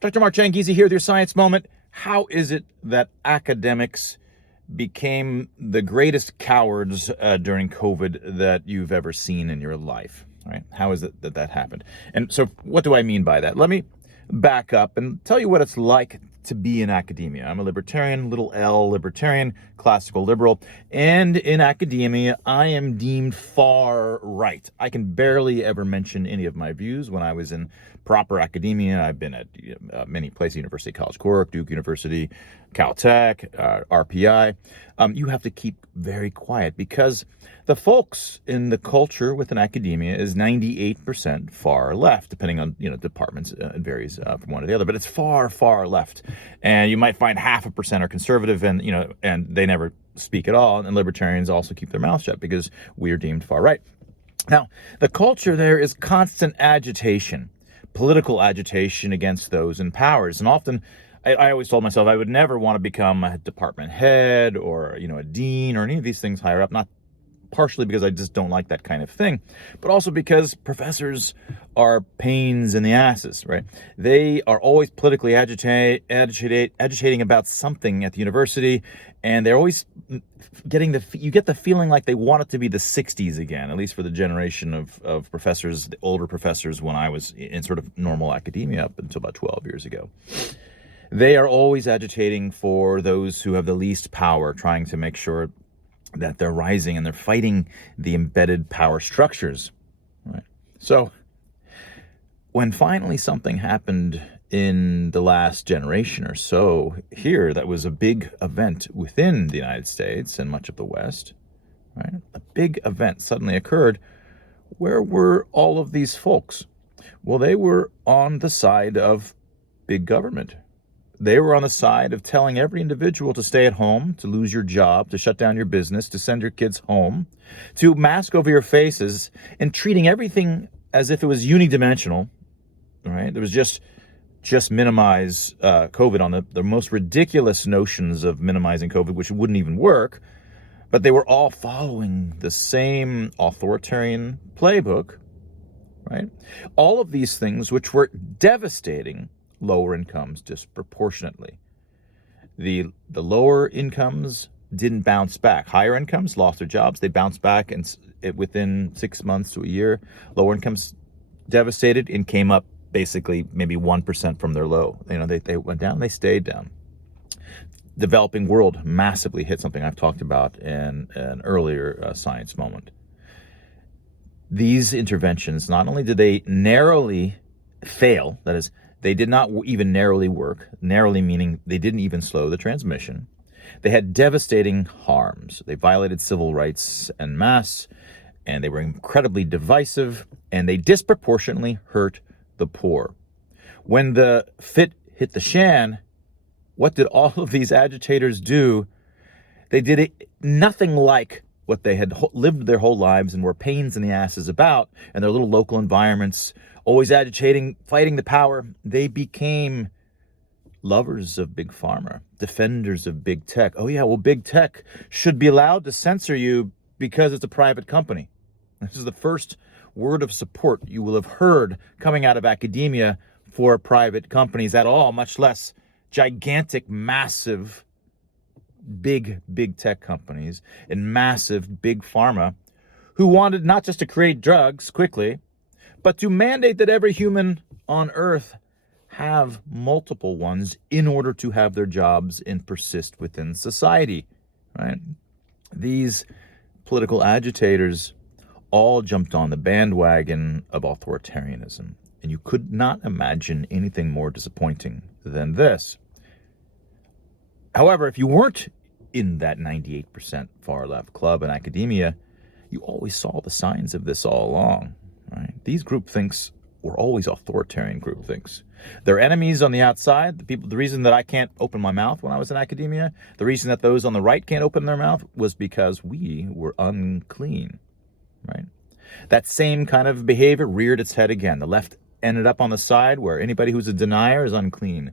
Dr. Mark Changizi here with your Science Moment. How is it that academics became the greatest cowards during COVID that you've ever seen in your life? Right? How is it that that happened? And so what do I mean by that? Let me back up and tell you what it's like to be in academia. I'm a libertarian, little L libertarian, classical liberal, and in academia, I am deemed far right. I can barely ever mention any of my views when I was in proper academia. I've been at many places, University College Cork, Duke University, Caltech, RPI. You have to keep very quiet because the folks in the culture within academia is 98% far left, depending on departments. It varies from one to the other, but it's far, far left. And you might find 0.5% are conservative, and and they never speak at all. And libertarians also keep their mouths shut because we are deemed far right. Now, the culture there is constant agitation, political agitation against those in powers, and often. I always told myself I would never want to become a department head or a dean or any of these things higher up, not partially because I just don't like that kind of thing, but also because professors are pains in the asses, right? They are always politically agitating about something at the university, and they're always you get the feeling like they want it to be the 60s again, at least for the generation of professors, the older professors when I was in sort of normal academia up until about 12 years ago. They are always agitating for those who have the least power, trying to make sure that they're rising and they're fighting the embedded power structures. Right? So when finally something happened in the last generation or so here, that was a big event within the United States and much of the West, right? A big event suddenly occurred. Where were all of these folks? Well, they were on the side of big government. They were on the side of telling every individual to stay at home, to lose your job, to shut down your business, to send your kids home, to mask over your faces, and treating everything as if it was unidimensional, right? There was just minimize COVID on the most ridiculous notions of minimizing COVID, which wouldn't even work. But they were all following the same authoritarian playbook, right? All of these things which were devastating lower incomes disproportionately. The lower incomes didn't bounce back. Higher incomes lost their jobs. They bounced back and within 6 months to a year. Lower incomes devastated and came up basically maybe 1% from their low. They went down, they stayed down. Developing world massively hit, something I've talked about in an earlier Science Moment. These interventions, not only did they narrowly fail, that is, they did not even narrowly work, narrowly meaning they didn't even slow the transmission. They had devastating harms. They violated civil rights en masse, and they were incredibly divisive, and they disproportionately hurt the poor. When the fit hit the shan, what did all of these agitators do? They did nothing like what they had lived their whole lives and were pains in the asses about in their little local environments, always agitating, fighting the power. They became lovers of big pharma, defenders of big tech. Oh yeah, well, big tech should be allowed to censor you because it's a private company. This is the first word of support you will have heard coming out of academia for private companies at all, much less gigantic, massive, big tech companies and massive big pharma who wanted not just to create drugs quickly, but to mandate that every human on earth have multiple ones in order to have their jobs and persist within society, right? These political agitators all jumped on the bandwagon of authoritarianism, and you could not imagine anything more disappointing than this. However, if you weren't in that 98% far left club in academia, you always saw the signs of this all along. Right? These groupthinks were always authoritarian groupthinks. They're enemies on the outside. The reason that I can't open my mouth when I was in academia, the reason that those on the right can't open their mouth was because we were unclean. Right? That same kind of behavior reared its head again. The left ended up on the side where anybody who's a denier is unclean.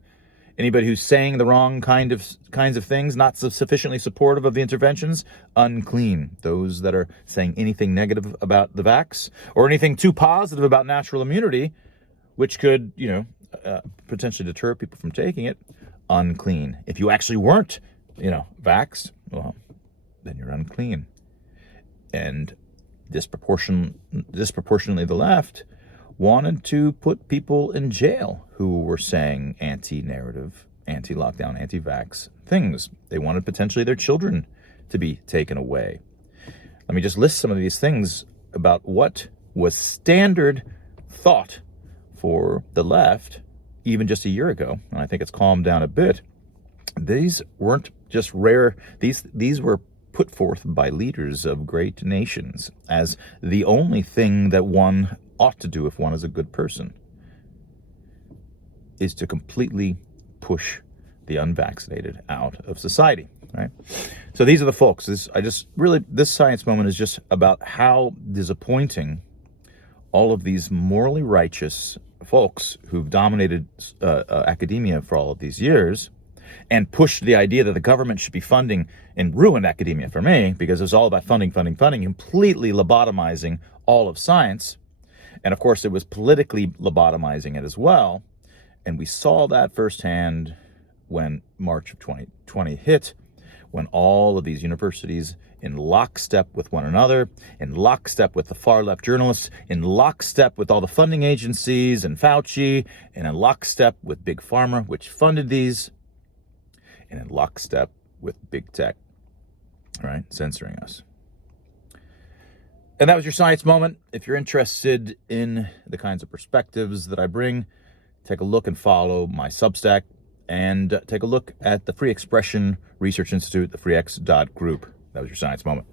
Anybody who's saying the wrong kinds of things, not sufficiently supportive of the interventions, unclean. Those that are saying anything negative about the vax or anything too positive about natural immunity, which could, potentially deter people from taking it, unclean. If you actually weren't, vaxxed, well, then you're unclean. And disproportionately the left wanted to put people in jail who were saying anti-narrative, anti-lockdown, anti-vax things. They wanted potentially their children to be taken away. Let me just list some of these things about what was standard thought for the left even just a year ago, and I think it's calmed down a bit. These weren't just rare, these were put forth by leaders of great nations as the only thing that one ought to do if one is a good person, is to completely push the unvaccinated out of society, right? So these are the folks. This science moment is just about how disappointing all of these morally righteous folks who've dominated academia for all of these years and pushed the idea that the government should be funding, and ruined academia for me because it was all about funding, completely lobotomizing all of science. And of course, it was politically lobotomizing it as well. And we saw that firsthand when March of 2020 hit, when all of these universities, in lockstep with one another, in lockstep with the far left journalists, in lockstep with all the funding agencies and Fauci, and in lockstep with Big Pharma, which funded these, and in lockstep with big tech, right, censoring us. And that was your science moment. If you're interested in the kinds of perspectives that I bring, take a look and follow my Substack, and take a look at the Free Expression Research Institute, the freex.group. That was your science moment.